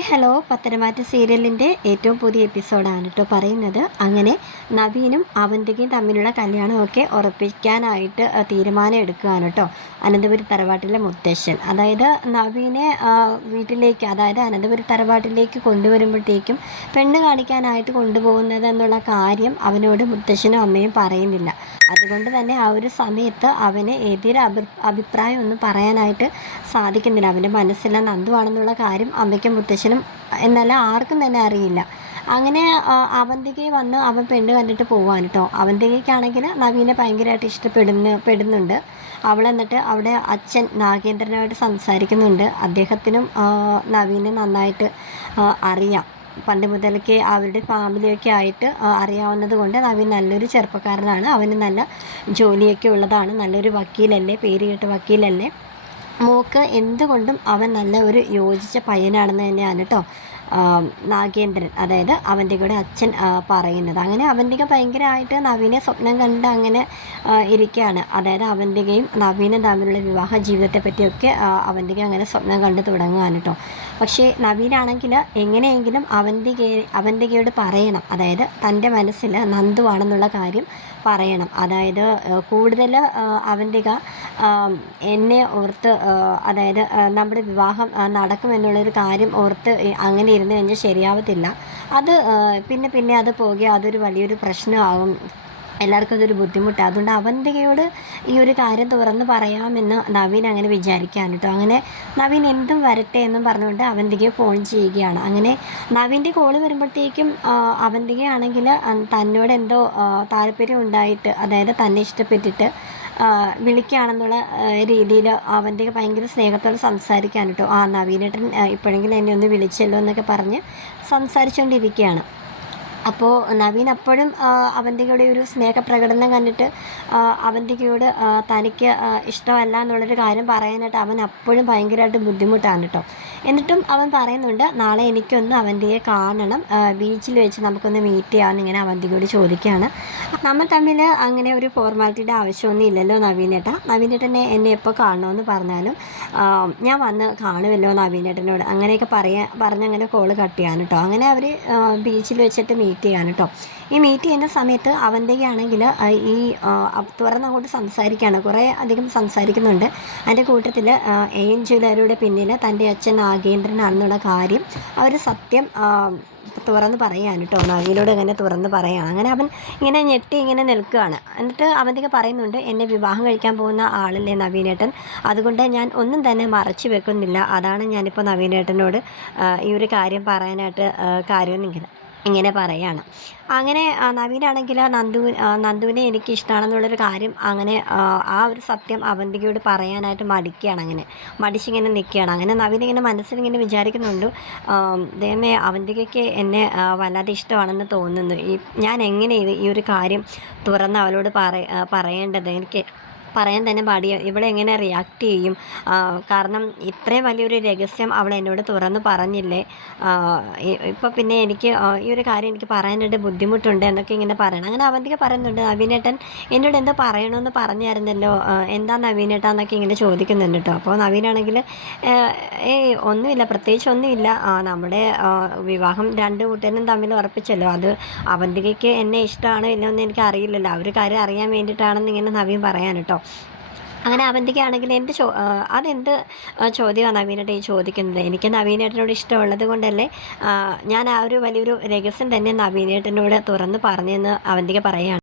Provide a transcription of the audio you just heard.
Hi hello, Pathanamthitta സീരിയലിൻ്റെ ഏറ്റവും പുതിയ എപ്പിസോഡാണ് കേട്ടോ പറയുന്നത്. അങ്ങനെ നവീനും അവന്തികയും തമ്മിലുള്ള കല്യാണമൊക്കെ ഉറപ്പിക്കാനായിട്ട് തീരുമാനം എടുക്കുകയാണ് കേട്ടോ അനന്തപുരി തറവാട്ടിലെ മുത്തശ്ശൻ. അതായത് നവീനെ വീട്ടിലേക്ക്, അതായത് അനന്തപുരി തറവാട്ടിലേക്ക് കൊണ്ടുവരുമ്പോഴത്തേക്കും പെണ്ണ് കാണിക്കാനായിട്ട് കൊണ്ടുപോകുന്നതെന്നുള്ള കാര്യം അവനോട് മുത്തശ്ശനും അമ്മയും പറയുന്നില്ല. അതുകൊണ്ട് തന്നെ ആ ഒരു സമയത്ത് അവന് അഭിപ്രായം ഒന്നും പറയാനായിട്ട് സാധിക്കുന്നില്ല. അവൻ്റെ മനസ്സിൽ നന്ദുവാണെന്നുള്ള കാര്യം അമ്മയ്ക്കും മുത്തശ്ശനും എന്നല്ല ആർക്കും തന്നെ അറിയില്ല. അങ്ങനെ അവന്തികയെ വന്ന് അവൻ പെണ്ണ് കണ്ടിട്ട് പോവാൻ കേട്ടോ. അവന്തികയ്ക്കാണെങ്കിൽ നവീനെ ഭയങ്കരമായിട്ട് പെടുന്നുണ്ട്. അവളെന്നിട്ട് അവിടെ അച്ഛൻ നാഗേന്ദ്രനായിട്ട് സംസാരിക്കുന്നുണ്ട്. അദ്ദേഹത്തിനും നവീനെ നന്നായിട്ട് അറിയാം. പണ്ട് മുതൽക്കേ അവരുടെ ഫാമിലിയൊക്കെ ആയിട്ട് അറിയാവുന്നത് കൊണ്ട് നവീൻ നല്ലൊരു ചെറുപ്പക്കാരനാണ്. അവന് നല്ല ജോലിയൊക്കെ ഉള്ളതാണ്. നല്ലൊരു വക്കീലല്ലേ, പേര് കേട്ട വക്കീലല്ലേ. മോക്ക് എന്തുകൊണ്ടും അവൻ നല്ല ഒരു യോജിച്ച പയ്യനാണെന്ന് തന്നെയാണ് കേട്ടോ നാഗേന്ദ്രൻ, അതായത് അവന്തികയുടെ അച്ഛൻ പറയുന്നത്. അങ്ങനെ അവന്തിക ഭയങ്കരമായിട്ട് നവീനെ സ്വപ്നം കണ്ട് അങ്ങനെ ഇരിക്കുകയാണ്. അതായത് അവന്തികയും നവീനും തമ്മിലുള്ള വിവാഹ ജീവിതത്തെ പറ്റിയൊക്കെ അവന്തിക അങ്ങനെ സ്വപ്നം കണ്ട് തുടങ്ങുകയാണ് കേട്ടോ. പക്ഷേ നവീനാണെങ്കിൽ എങ്ങനെയെങ്കിലും അവന്തികയോട് പറയണം, അതായത് തൻ്റെ മനസ്സിൽ നന്ദുവാണെന്നുള്ള കാര്യം പറയണം. അതായത് കൂടുതൽ അവന്തിക എന്നെ ഓർത്ത്, അതായത് നമ്മുടെ വിവാഹം നടക്കുമെന്നുള്ളൊരു കാര്യം ഓർത്ത് അങ്ങനെ ഇരുന്ന് കഴിഞ്ഞാൽ ശരിയാവത്തില്ല. അത് പിന്നെ അത് പോകുക, അതൊരു വലിയൊരു പ്രശ്നമാകും, എല്ലാവർക്കും അതൊരു ബുദ്ധിമുട്ടാണ്. അതുകൊണ്ട് അവന്തികയോട് ഈ ഒരു കാര്യം തുറന്ന് പറയാമെന്ന് നവീൻ അങ്ങനെ വിചാരിക്കുകയാണ് കേട്ടോ. അങ്ങനെ നവീൻ എന്തും വരട്ടെ എന്നും പറഞ്ഞുകൊണ്ട് അവന്തികയെ ഫോൺ ചെയ്യുകയാണ്. അങ്ങനെ നവീൻ്റെ കോള് വരുമ്പോഴത്തേക്കും അവന്തികയാണെങ്കിൽ തന്നോട് എന്തോ താല്പര്യം ഉണ്ടായിട്ട്, അതായത് തന്നെ ഇഷ്ടപ്പെട്ടിട്ട് വിളിക്കുകയാണെന്നുള്ള രീതിയിൽ അവന്തിക ഭയങ്കര സ്നേഹത്തോടെ സംസാരിക്കാൻ കേട്ടോ. നവീനേട്ടൻ ഇപ്പോഴെങ്കിലും എന്നെ ഒന്ന് വിളിച്ചല്ലോ എന്നൊക്കെ പറഞ്ഞ് സംസാരിച്ചുകൊണ്ടിരിക്കുകയാണ്. അപ്പോൾ നവീൻ അപ്പോഴും അവന്തികയുടെ ഒരു സ്നേഹപ്രകടനം കണ്ടിട്ട് അവന്തികയോട് തനിക്ക് ഇഷ്ടമല്ല എന്നുള്ളൊരു കാര്യം പറയാനായിട്ട് അവൻ അപ്പോഴും ഭയങ്കരമായിട്ട് ബുദ്ധിമുട്ടാണ് കേട്ടോ. എന്നിട്ടും അവൻ പറയുന്നുണ്ട്, നാളെ എനിക്കൊന്ന് അവന്തികയെ കാണണം, ബീച്ചിൽ വെച്ച് നമുക്കൊന്ന് മീറ്റ് ചെയ്യാമെന്ന് ഇങ്ങനെ അവന്തികയോട് ചോദിക്കുകയാണ്. നമ്മൾ തമ്മിൽ അങ്ങനെ ഒരു ഫോർമാലിറ്റിയുടെ ആവശ്യമൊന്നും ഇല്ലല്ലോ നവീനേട്ടനെ എന്നെ എപ്പോൾ കാണണമെന്ന് പറഞ്ഞാലും ഞാൻ വന്ന് കാണുമല്ലോ നവീനേട്ടനോട്, അങ്ങനെയൊക്കെ പറഞ്ഞങ്ങനെ കോള് കട്ട് ചെയ്യാൻ കേട്ടോ. അങ്ങനെ അവർ ബീച്ചിൽ വെച്ചിട്ട് മീറ്റ് ചെയ്യാൻ കേട്ടോ. ഈ മീറ്റ് ചെയ്യുന്ന സമയത്ത് അവന്തികയാണെങ്കിൽ ഈ തുറന്നങ്ങോട്ട് സംസാരിക്കുകയാണ്, കുറേ അധികം സംസാരിക്കുന്നുണ്ട്. അതിൻ്റെ കൂട്ടത്തിൽ ഏഞ്ചലുടെ പിന്നിൽ തൻ്റെ അച്ഛൻ നാഗേന്ദ്രനാണെന്നുള്ള കാര്യം അവർ സത്യം തുറന്ന് പറയുകയാണ് കേട്ടോ. നവീനോട് ഇങ്ങനെ തുറന്ന് പറയുകയാണ്. അങ്ങനെ അവൻ ഇങ്ങനെ ഞെട്ടി ഇങ്ങനെ നിൽക്കുകയാണ്. എന്നിട്ട് അവന്തിക പറയുന്നുണ്ട്, എന്നെ വിവാഹം കഴിക്കാൻ പോകുന്ന ആളല്ലേ നവീനേട്ടൻ, അതുകൊണ്ട് ഞാൻ ഒന്നും തന്നെ മറച്ചു വെക്കുന്നില്ല. അതാണ് ഞാനിപ്പോൾ നവീനേട്ടനോട് ഈ ഒരു കാര്യം പറയാനായിട്ട് ഇങ്ങനെ പറയുകയാണ്. അങ്ങനെ നവീനാണെങ്കിൽ നന്ദുവിനെ എനിക്ക് ഇഷ്ടമാണെന്നുള്ളൊരു കാര്യം അങ്ങനെ ആ ഒരു സത്യം അവന്തികയോട് പറയാനായിട്ട് മടിക്കുകയാണ്. അങ്ങനെ മടിച്ചിങ്ങനെ നിൽക്കുകയാണ്. അങ്ങനെ നവീൻ ഇങ്ങനെ മനസ്സിലിങ്ങനെ വിചാരിക്കുന്നുണ്ട്, ദൈവമേ അവന്തികയ്ക്ക് എന്നെ വല്ലാതെ ഇഷ്ടമാണെന്ന് തോന്നുന്നു. ഞാൻ എങ്ങനെ ഈ ഒരു കാര്യം തുറന്ന് അവളോട് പറയേണ്ടത്, എനിക്ക് പറയാൻ തന്നെ മടിയാണ്. ഇവളെങ്ങനെ റിയാക്ട് ചെയ്യും, കാരണം ഇത്രയും വലിയൊരു രഹസ്യം അവൾ എന്നോട് തുറന്ന് പറഞ്ഞില്ലേ, ഇപ്പം പിന്നെ എനിക്ക് ഈ ഒരു കാര്യം എനിക്ക് പറയാനായിട്ട് ബുദ്ധിമുട്ടുണ്ട് എന്നൊക്കെ ഇങ്ങനെ പറയണം. അങ്ങനെ അവന്തിക പറയുന്നുണ്ട്, നവീനേട്ടൻ എന്നോട് എന്തോ പറയണമെന്ന് പറഞ്ഞായിരുന്നല്ലോ, എന്താ നവീനേട്ടാന്നൊക്കെ ഇങ്ങനെ ചോദിക്കുന്നുണ്ട് കേട്ടോ. അപ്പോൾ നവീനാണെങ്കിൽ ഒന്നുമില്ല, പ്രത്യേകിച്ച് ഒന്നുമില്ല, നമ്മുടെ വിവാഹം രണ്ട് കൂട്ടരും തമ്മിൽ ഉറപ്പിച്ചല്ലോ, അത് അവന്തികയ്ക്ക് എന്നെ ഇഷ്ടമാണോ ഇല്ലയോ എന്ന് എനിക്ക് അറിയില്ലല്ലോ, ആ ഒരു കാര്യം അറിയാൻ വേണ്ടിയിട്ടാണെന്ന് ഇങ്ങനെ നവീൻ പറയാൻ കേട്ടോ. അങ്ങനെ അവന്തികയാണെങ്കിൽ അതെന്ത് ചോദ്യമാണ് നവീനേട്ടൻ ഈ ചോദിക്കുന്നത്, എനിക്ക് നവീനേട്ടനോട് ഇഷ്ടമുള്ളത് കൊണ്ടല്ലേ ഞാൻ ആ ഒരു വലിയൊരു രഹസ്യം തന്നെ നവീനേട്ടനോട് തുറന്ന് പറഞ്ഞെന്ന് അവന്തിക പറയുകയാണ്.